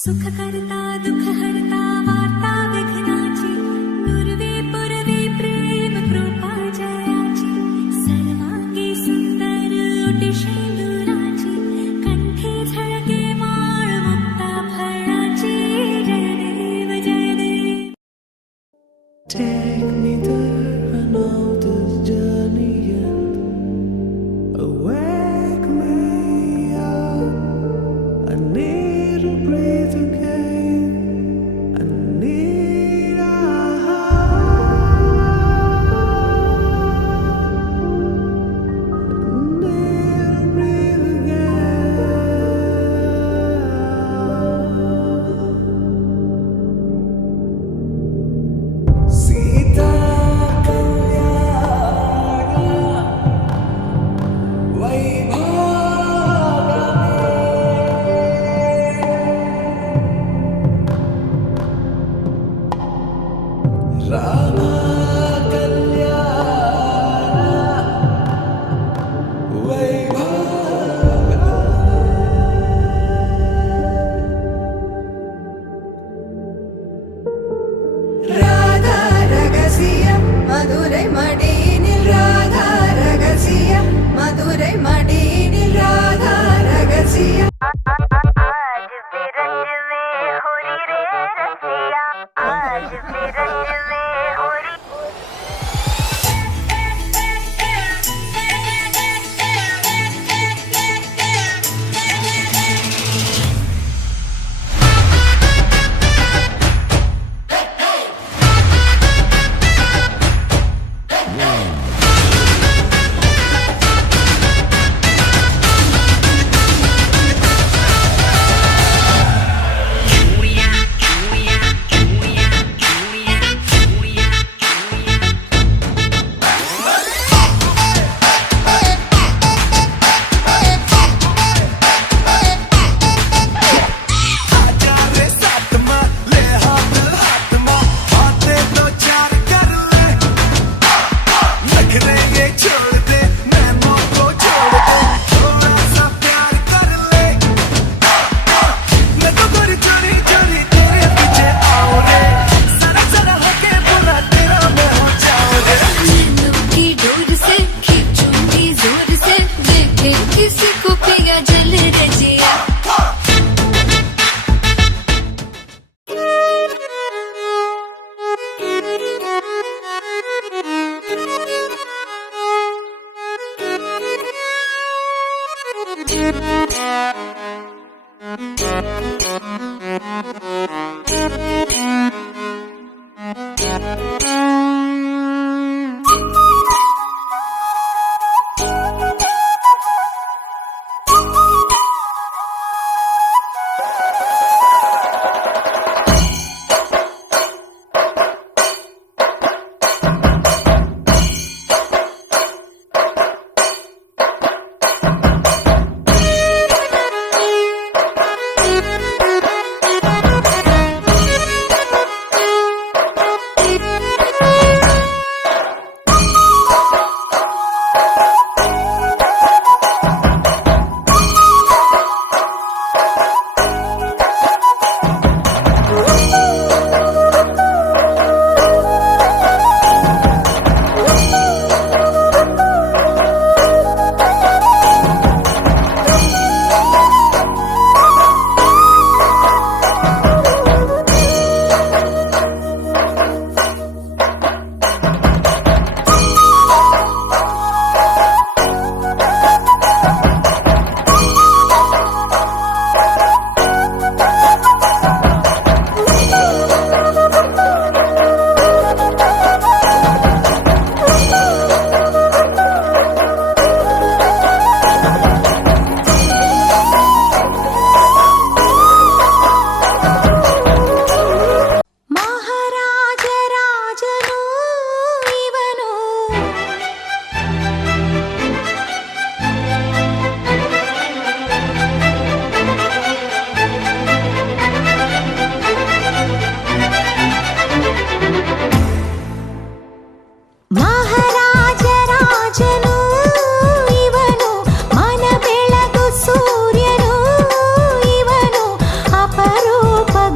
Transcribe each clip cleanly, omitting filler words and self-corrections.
सुख करता दुख हरता वार्ता विघ्नाची नुरवी पुरवी प्रेम कृपा जयाची सर्वांगी सुंदर ओटी शेंदुराची कंठी झळके माळ मुक्ता फळाची जय देव जय देव. Take me there, I know this journey ends. Wake me up, I need to breathe again. I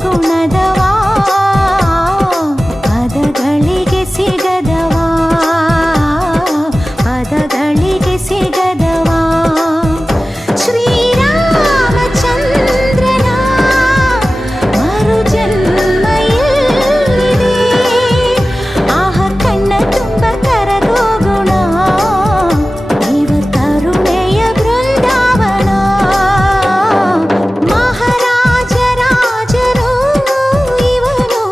ಗುಣದವಾ ಪದಗಳಿಗೆ ಸಿಗದವಾ ಪದಗಳಿಗೆ ಸಿಗದವಾ ಶ್ರೀರಾಮಚಂದ್ರನ ಮರು ಜನ್ಮ ಎಲ್ಲಿದೆ ಆಹ ಕಣ್ಣ ತುಂಬ ಕರಗೋ ಗುಣ ಇವ ಕರುಣೆಯ ಬೃಂದಾವನ ಮಹಾರಾಜ ರಾಜರು ಇವನು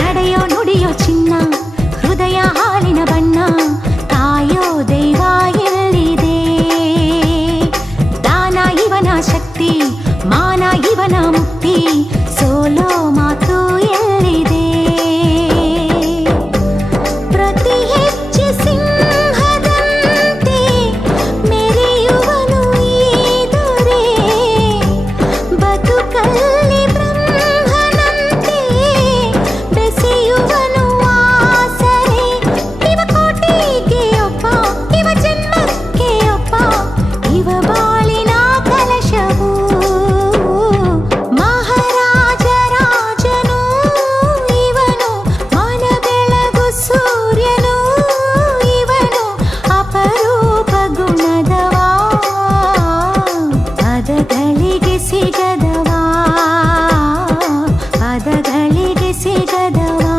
ನಡೆಯೋ ನುಡಿಯೋ ಚಿನ್ನ ಹೃದಯ ಹಾಲಿನ ಬಣ್ಣ ಕಾಯೋ ದೈವ ಎಲ್ಲಿದೆ ದಾನ ಇವನ ಶಕ್ತಿ ಮಾನ ಇವನ ಮುಕ್ತಿ ಸೋಲೋ ಮಾತು ಎಲ್ಲಿದೆ ಪ್ರತಿ ಹೆಜ್ಜೆ ಸಿಂಹದಂತೆ ಮೆರೆಯುವನು ಈ ದೊರೆ ಬದುಕಲ್ಲಿ ಬ್ರಹ್ಮನಂತೆ ಬೆಸೆಯುವನು ಆಸರೆ ಇವ ಕೋಟಿಗೆ ಒಬ್ಬ ಇವ ಜನ್ಮಕ್ಕೆ ಒಬ್ಬ ಇವ ಬಾಳಿನ ಕಲಶವು ಮಹಾರಾಜ ರಾಜನು ಇವನು ಮನ ಬೆಳಗು ಸೂರ್ಯನು ಇವನು ಅಪರೂಪ ಗುಣದವಾ ಪದಗಳಿಗೆ ಸಿಗದವಾ ಪದಗಳಿಗೆ ಸಿಗದವಾ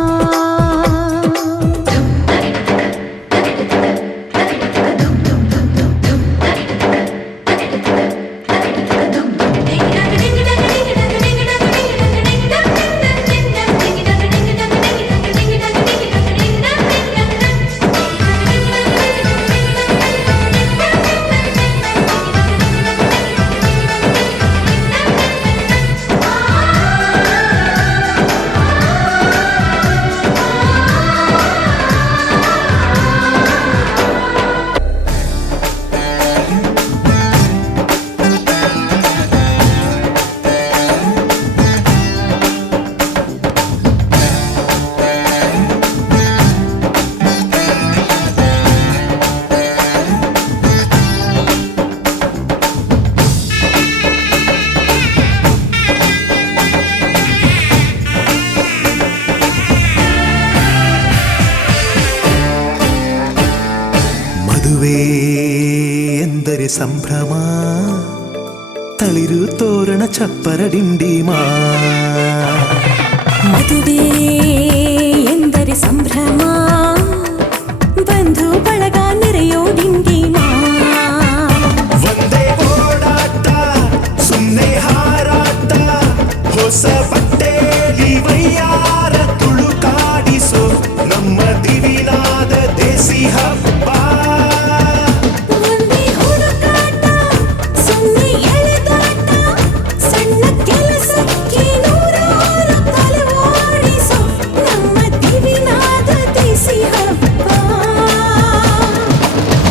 ಮದುವೆ ಎಂದರೆ ಸಂಭ್ರಮ ತಳಿರು ತೋರಣ ಚಪ್ಪರ ಡಿಂಡಿಮಾ ಮದುವೆ ಎಂದರೆ ಸಂಭ್ರಮ ಬಂಧು ಬಳಗ ನೆರೆಯೋ ಡಿಂಡಿಮಾ ಒಂದೇ ಓಡಾಟ ಸುಮ್ಮನೆ ಹಾರಾಟ ಹೊಸ ಬಟ್ಟೆಲಿ ವಯ್ಯಾರ ತುಳುಕಾಡಿಸೋ ನಮ್ಮ ದಿವಿನಾದ ದೇಸಿ ಹಬ್ಬ ಒಂದೇ ಹುಡುಕಾಟ ಸುಮ್ಮನೆ ಎಳೆದಾಟ ಸಣ್ಣ ಕೆಲಸಕ್ಕೆ ನೂರಾರು ತಲೆ ಓಡಿಸೋ ನಮ್ಮ ದಿವಿನಾದ ದೇಸಿ ಹಬ್ಬ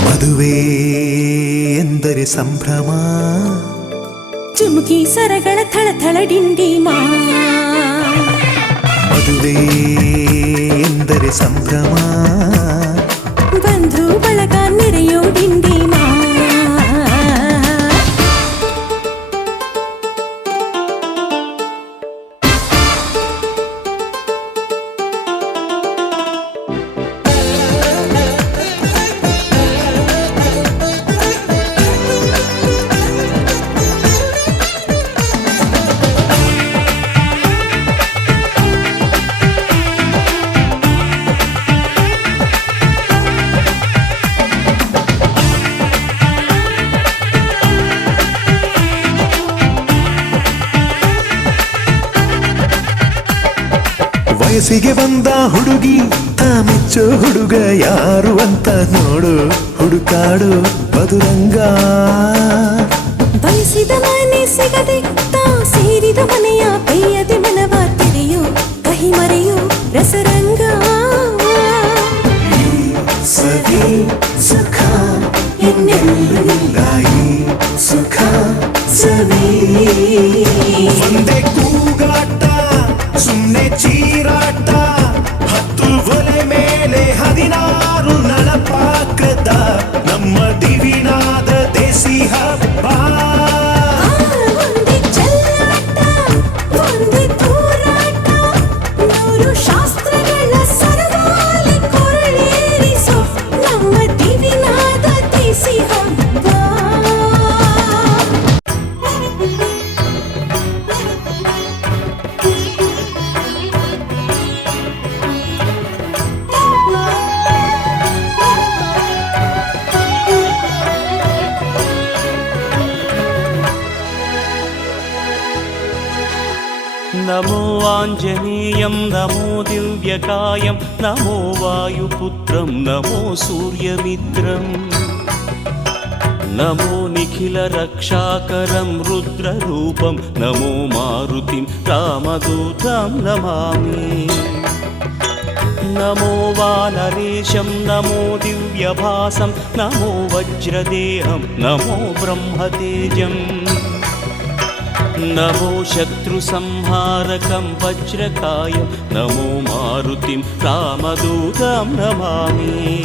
ಮದುವೆ ಎಂದರೆ ಸಂಭ್ರಮ ಚುಮುಕಿ ಸರಗಳ ಥಳಥಳ ಡಿಂಡಿಮಾ ಮದುವೆ ಎಂದರೆ ಸಂಭ್ರಮ ಬಂಧು ಬಳಗ ನೆರೆಯೋ ಡಿಂಡಿಮಾ ವಯಸ್ಸಿಗೆ ಬಂದ ಹುಡುಗಿ ಮೆಚ್ಚೋ ಹುಡುಗ ಯಾರು ಅಂತ ನೋಡು ಹುಡುಕಾಡು ಮಧುರಂಗ ಬಯಸಿದ ಮನೆ ಸಿಗದೆ ತಾ ಸೇರಿದ ಮನೆಯ ಬೇಯದೆ ಮನವ ತೆರೆಯೋ ಕಹಿ ಮರೆಯೋ ರಸರಂಗ ಸವಿ ಸುಖ ಇನ್ನೆಲ್ಲೂ ಇಲ್ಲ ಈ ಸುಖ ಸವಿ ಒಂದೇ ಕೂಗಾಟ ಸುಮ್ಮನೆ ಚೀರಾಟ ಹತ್ತು ಒಲೆ ಮೇಲೆ 16 ನಳಪಾಕದ ನಮ್ಮ ದಿವಿನಾದ ದೇಸಿ ಹಬ್ಬ ಒಂದೇ ಚೆಲ್ಲಾಟ ಒಂದೇ ತೂರಾಟ ನೂರು ಶಾಸ್ತ್ರಗಳ ಸರದಾಲಿ ಕೊರಳೇರಿಸೋ ನಮ್ಮ ದಿವಿನಾದ ದೇಸಿ ಹಬ್ಬ नमो आञ्जनेयं नमो दिव्यकायं नमो वायुपुत्रं नमो सूर्यमित्रं नमो निखिलरक्षाकरं रुद्ररूपं नमो मारुतिं रामदूतं नमामि नमो वानरेशं नमो दिव्यभासं नमो वज्रदेहं नमो ब्रह्मतेजम् नमो शत्रुसंहारकं वज्रकायं नमो मारुतिं रामदूतं नमामि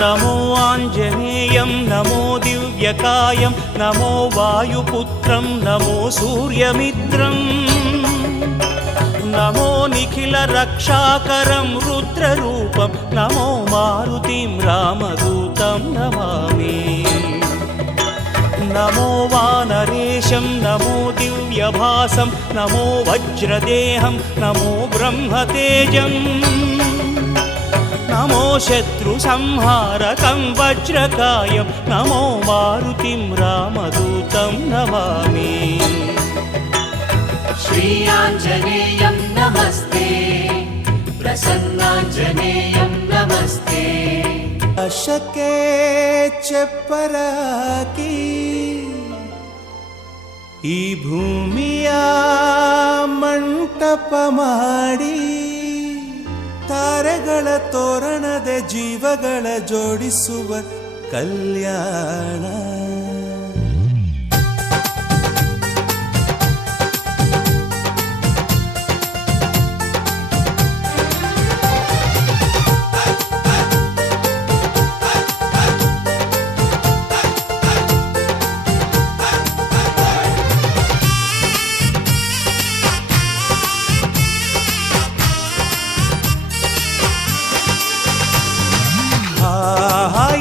नमो आञ्जनेयं नमो दिव्यकायं नमो वायुपुत्रं नमो सूर्यमित्रं नमो निखिलरक्षाकरं रुद्ररूपं नमो मारुतिं रामदूतं नमामि नमो वानरेशं नमो दिव्यभासं नमो वज्रदेहं नमो ब्रह्मतेजं नमो शत्रुसंहारकं वज्रकायं नमो मारुतिं रामदूतं नमामि श्री आञ्जनेयं नमस्ते प्रसन्नाञ्जनेयं नमस्ते ಅಶಕೆ ಚಪ್ಪರಾಕಿ ಈ ಭೂಮಿಯ ಮಂಟಪ ಮಾಡಿ ತಾರೆಗಳ ತೋರಣದ ಜೀವಗಳ ಜೋಡಿಸುವ ಕಲ್ಯಾಣ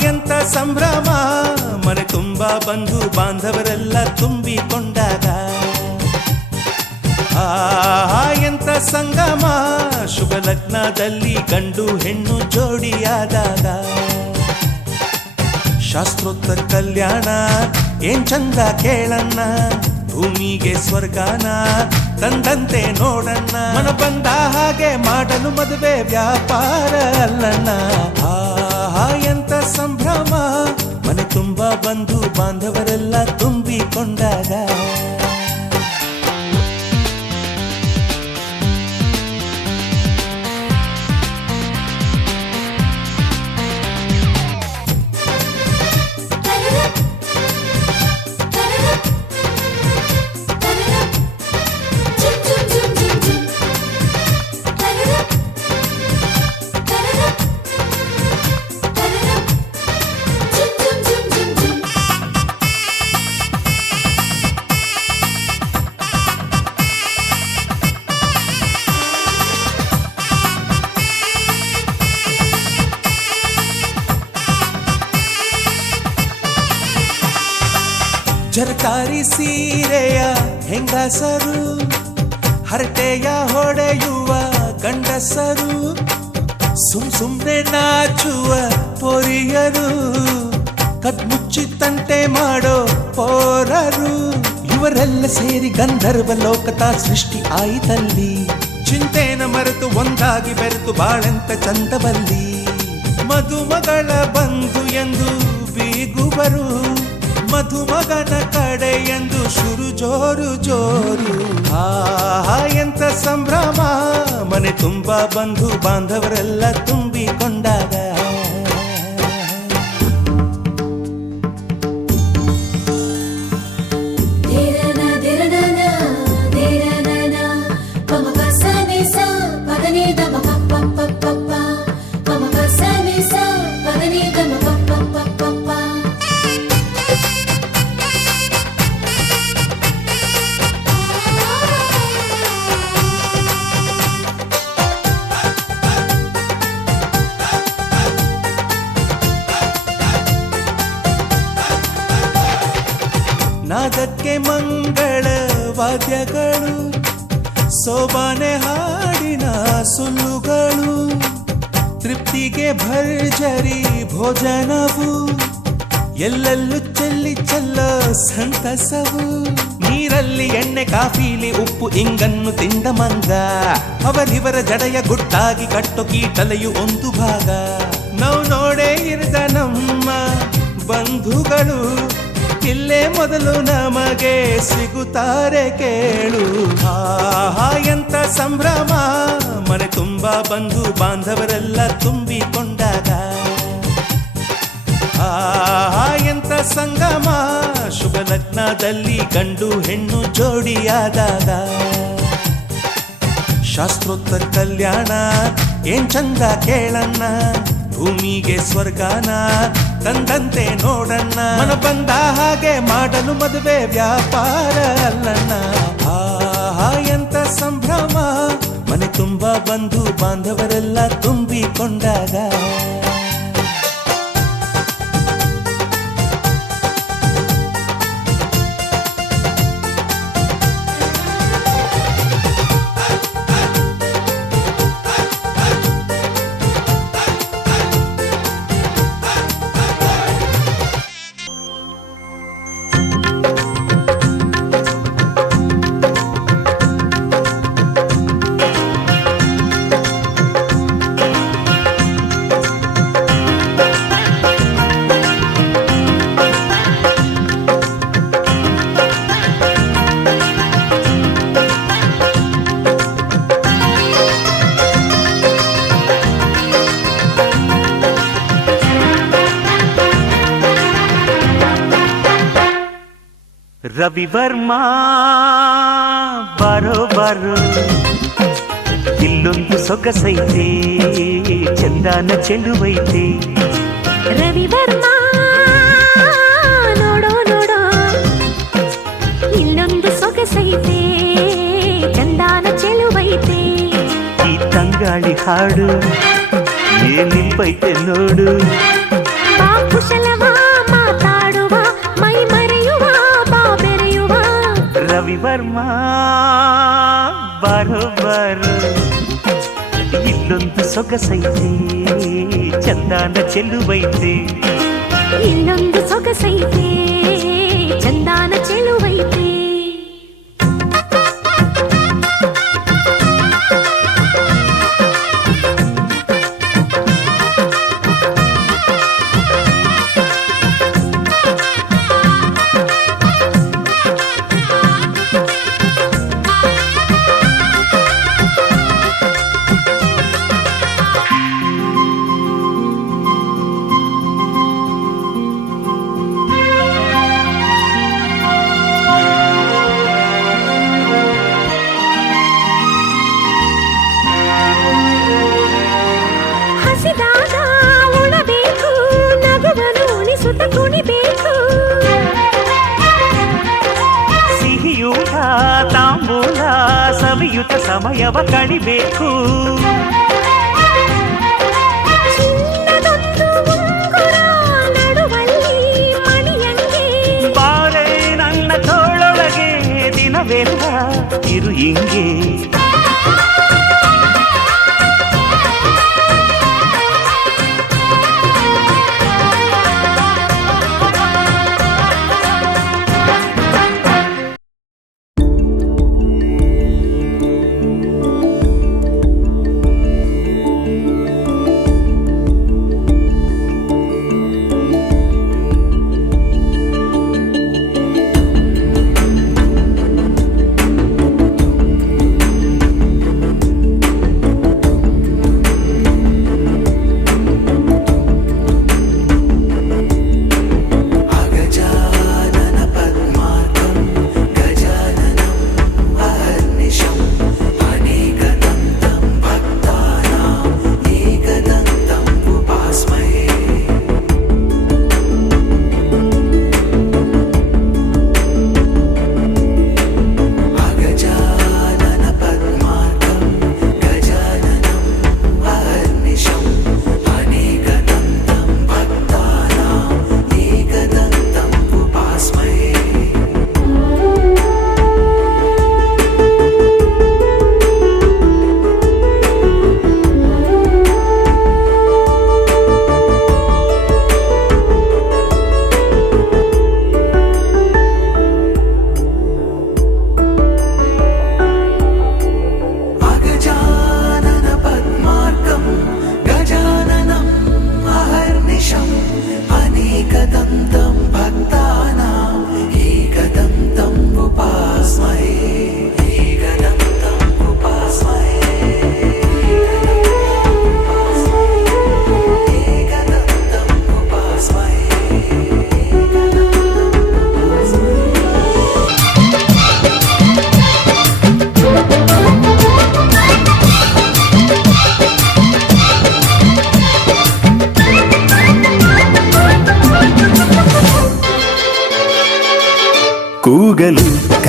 ಎಂತ ಸಂಭ್ರಮ ಮನೆ ತುಂಬಾ ಬಂಧು ಬಾಂಧವರೆಲ್ಲ ತುಂಬಿಕೊಂಡಾಗ ಎಂತ ಸಂಗಮ ಶುಭ ಲಗ್ನದಲ್ಲಿ ಗಂಡು ಹೆಣ್ಣು ಜೋಡಿಯಾದಾಗ ಶಾಸ್ತ್ರೋತ್ತರ ಕಲ್ಯಾಣ ಏನ್ ಚಂದ ಕೇಳಣ್ಣ ಭೂಮಿಗೆ ಸ್ವರ್ಗಾನ ತಂದಂತೆ ನೋಡಣ್ಣ ಮನ ಬಂದ ಹಾಗೆ ಮಾಡಲು ಮದುವೆ ವ್ಯಾಪಾರ ಅಲ್ಲಣ್ಣ ಎಂತ ಸಂಭ್ರಮ ಮನೆ ತುಂಬಾ ಬಂಧು ಬಾಂಧವರೆಲ್ಲ ತುಂಬಿಕೊಂಡಾಗ ಜರಕಾರಿ ಸೀರೆಯ ಹೆಂಗಸರು ಹರಟೆಯ ಹೊಡೆಯುವ ಗಂಡಸರು ಸುಮ್ನೆ ನಾಚುವ ಪೊರಿಯರು ಕದ್ಮುಚ್ಚಿ ತಂಟೆ ಮಾಡೋ ಪೋರರು ಇವರೆಲ್ಲ ಸೇರಿ ಗಂಧರ್ವ ಲೋಕದ ಸೃಷ್ಟಿ ಆಯಿತಲ್ಲಿ ಚಿಂತೆ ಒಂದಾಗಿ ಬೆರೆತು ಬಾಳೆಂತ ಚಂದವಲ್ಲಿ ಮಧುಮಗಳ ಬಂಧು ಎಂದು ಬೀಗುವರು ಮಧುಮಗನ ಕಡೆ ಎಂದು ಶುರು ಜೋರು ಜೋರು ಎಂತ ಸಂಭ್ರಮ ಮನೆ ತುಂಬಾ ಬಂಧು ಬಾಂಧವರೆಲ್ಲ ತುಂಬಿಕೊಂಡಾಗ ನಾದಕ್ಕೆ ಮಂಗಳ ವಾದ್ಯಗಳು ಸೋಬಾನೆ ಹಾಡಿನ ಸುಳ್ಳುಗಳು ತೃಪ್ತಿಗೆ ಭರ್ಜರಿ ಭೋಜನವು ಎಲ್ಲೆಲ್ಲೂ ಚೆಲ್ಲಿ ಚೆಲ್ಲ ಸಂತಸವು ನೀರಲ್ಲಿ ಎಣ್ಣೆ ಕಾಫಿಲಿ ಉಪ್ಪು ಇಂಗನ್ನು ತಿಂದ ಮಂಗ ಅವರಿವರ ಜಡೆಯ ಗುಟ್ಟಾಗಿ ಕಟ್ಟು ಕೀಟಲೆಯು ಒಂದು ಭಾಗ ನಾವು ನೋಡೇ ಇರದ ನಮ್ಮ ಬಂಧುಗಳು ಇಲ್ಲೇ ಮೊದಲು ನಮಗೆ ಸಿಗುತ್ತಾರೆ ಕೇಳು ಎಂತ ಸಂಭ್ರಮ ಮನೆ ತುಂಬಾ ಬಂಧು ಬಾಂಧವರೆಲ್ಲ ತುಂಬಿಕೊಂಡಾಗ ಎಂತ ಸಂಗಮ ಶುಭ ಲಗ್ನದಲ್ಲಿ ಗಂಡು ಹೆಣ್ಣು ಜೋಡಿಯಾದಾಗ ಶಾಸ್ತ್ರೋತ್ತರ ಕಲ್ಯಾಣ ಏನ್ ಚಂದ ಕೇಳಣ್ಣ ಭೂಮಿಗೆ ಸ್ವರ್ಗಾನ ತಂದಂತೆ ನೋಡಣ್ಣ ಮನ ಬಂದ ಹಾಗೆ ಮಾಡಲು ಮದುವೆ ವ್ಯಾಪಾರ ಅಲ್ಲಣ್ಣ ಎಂತ ಸಂಭ್ರಮ ಮನೆ ತುಂಬಾ ಬಂಧು ಬಾಂಧವರೆಲ್ಲ ತುಂಬಿಕೊಂಡಾಗ ರವಿವರ್ಮಾ ಬಾರೋ ಬಾರೋ ಇಲ್ಲೊಂದು ಸೊಗಸೈತೆ ಚಂದಾನ ಚೆಲುವೈತೆ ರವಿವರ್ಮಾ ನೋಡೋ ನೋಡೋ ಇಲ್ಲೊಂದು ಸೊಗಸೈತೆ ಚಂದಾನ ಚೆಲುವೈತೆ ಈ ತಂಗಾಳಿ ಹಾಡು ಏನಿಲ್ಪೈತೆ ನೋಡು ಬಾ ಕುಶಲವ ಮಾತಾಡುವ ಮೈ ಮರೆಯುವ ಬಾ ಬೆರೆಯುವ ರವಿವರ್ಮಾ ಬಾರೋ ಬಾರೋ ಇಲ್ಲೊಂದು ಸೊಗಸೈತೆ ಚಂದಾನ ಚೆಲುವೈತೆ ಇಲ್ಲೊಂದು ಸೊಗಸೈತೆ ಚಂದಾನ ಚೆಲುವೈತೆ ಸಿಹಿಯೂಟ ತಾಂಬೂಲ ಸವಿಯುತ ಸಮಯವ ಕಳಿಬೇಕು ಬಾರೆ ನನ್ನ ತೋಳೊಳಗೆ ದಿನವೆಲ್ಲ ಇರು ಹಿಂಗೆ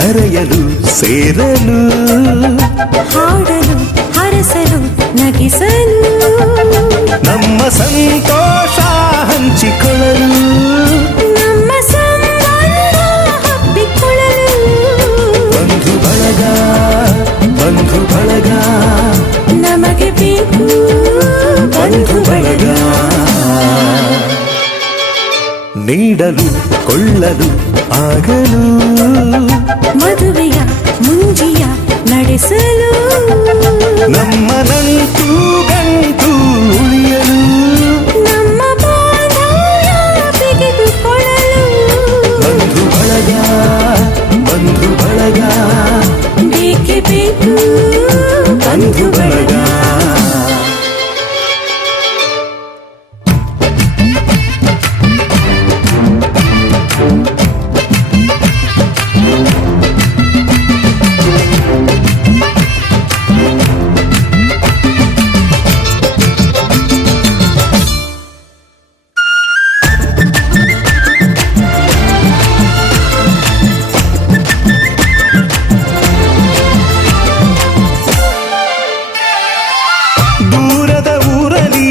ಕರೆಯಲು ಸೇರಲು ಹಾಡಲು ಹರಸಲು ನಗಿಸಲು ನಮ್ಮ ಸಂತೋಷ ಹಂಚಿಕೊಳ್ಳಲು ನಮ್ಮ ಸಂಬಂಧ ಹಬ್ಬಿಕೊಳ್ಳಲು ಬಂಧು ಬಳಗ ಬಂಧು ಬಳಗ ನಮಗೆ ಬೇಕು ಬಂಧು ಬಳಗ ನೀಡಲು ಕೊಳ್ಳಲು ಆಗಲು ಮದುವೆಯ ಮುಂಜಿಯ ನಡೆಸಲು ನಮ್ಮ ನಂಟು ಗಂಟು ಉಳಿಯಲು ನಮ್ಮ ಬಾಂಧವ್ಯ ಬಿಗಿದುಕೊಳ್ಳಲು ಬಂಧು ಬಳಗ ಬಂಧು ಬಳಗ ಬೇಕೇ ಬೇಕು ಬಂಧು ಬಳಗ ದೂರದ ಊರಲಿ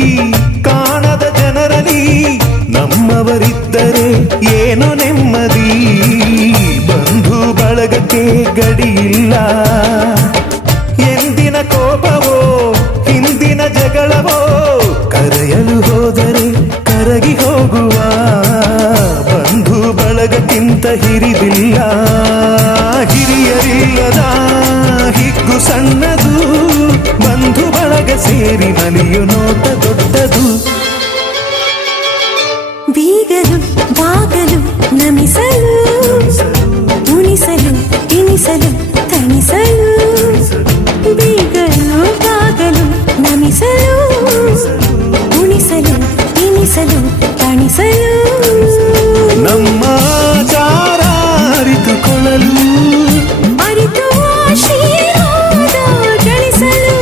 ಕಾಣದ ಜನರಲಿ ನಮ್ಮವರಿದ್ದರೆ ಏನೋ ನೆಮ್ಮದಿ ಬಂಧು ಬಳಗಕ್ಕೆ ಗಡಿಯಿಲ್ಲ ಎಂದಿನ ಕೋಪವೋ ಹಿಂದಿನ ಜಗಳವೋ ಕರೆಯಲು ಹೋದರೆ ಕರಗಿ ಹೋಗುವ ಬಂಧು ಬಳಗಕ್ಕಿಂತ ಹಿರಿದಿಲ್ಲ ಹಿರಿಯರಿಲ್ಲದ ಹಿಗ್ಗು ಸಣ್ಣದು ಬಂಧು ಬಳಗ ಸೇರಿ ನಲಿಯು ನೋಟ ದೊಡ್ಡದು ಬೀಗಲು ಬಾಗಲು ನಮಿಸಲು ಉಣಿಸಲು ತಿನಿಸಲು ತಣಿಸಲು ಬೀಗಲು ಬಾಗಲು ನಮಿಸಲು ಉಣಿಸಲು ತಿನಿಸಲು ತಣಿಸಲು ನಮ್ಮ ಆಚಾರ ಅರಿತುಕೊಳ್ಳಲು ಅರಿತು ಆಶೀರ್ವಾದ ಗಳಿಸಲು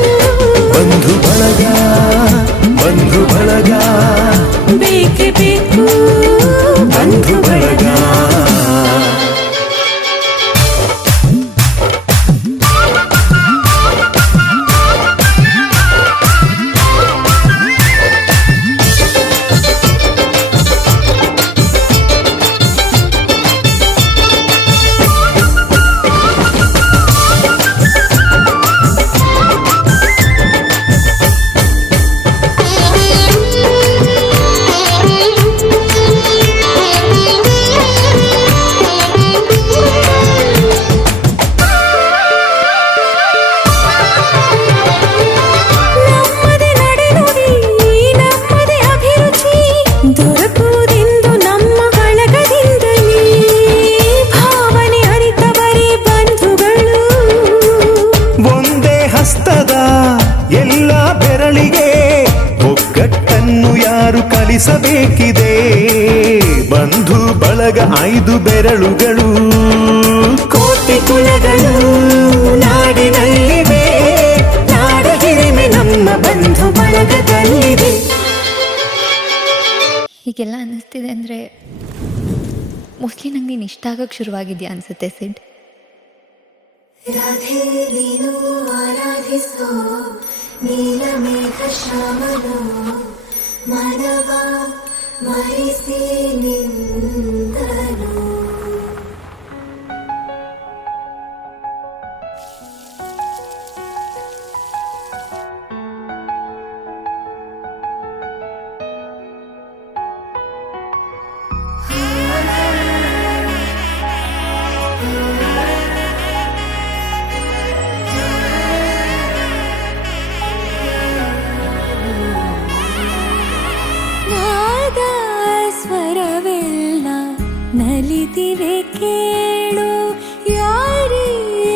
ಬಂಧು ಬಳಗ ಬಂಧು ಬಳಗ ಬೇಕೇ ಬೇಕು ಬಂಧು ಬಳಗ ನಮ್ಮದೇ ನಡೆನುಡಿ ನಮ್ಮದೇ ಅಭಿರುಚಿ ದೊರಕುವುದೆಂದು ನಮ್ಮ ಬಳಗದಿಂದಲೇ ಭಾವನೆ ಅರಿತವರೇ ಬಂಧುಗಳು ಒಂದೇ ಹಸ್ತದ ಎಲ್ಲ ಬೆರಳಿಗೆ ಒಗ್ಗಟ್ಟನ್ನು ಯಾರು ಕಲಿಸಬೇಕಿದೆ ಬಂಧು ಬಳಗ 5 ಬೆರಳುಗಳು ಕೋಟಿ ಕುಲಗಳು ನಾಡಿನಲ್ಲಿವೆ ನಾಡ ಹಿರಿಮೆ ನಮ್ಮ ಬಂಧು ಬಳಗದಲ್ಲಿದೆ ಹೀಗೆಲ್ಲ ಅನ್ನಿಸ್ತಿದೆ ಅಂದರೆ ಮೋಸ್ಟ್ಲಿ ನಂಗೆ ನೀನು ಇಷ್ಟ ಆಗೋಕ್ಕೆ ಶುರುವಾಗಿದೆಯಾ ಅನಿಸುತ್ತೆ ಸಿಡ್. ರಾಧೆ ನೀನು ಆರಾಧಿಸೋ ನೀಲಮೇಘ ಶ್ಯಾಮಲೋ ಮನವ ಮರಿಸಿ ನಿಂದನು ನಾದ ಸ್ವರವೆಲ್ಲ ನಲಿದಿವೆ ಕೇಳು ಯಾರೀವರನೆಂದು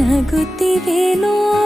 ನಗುತ್ತಿವೆ ನೋಡು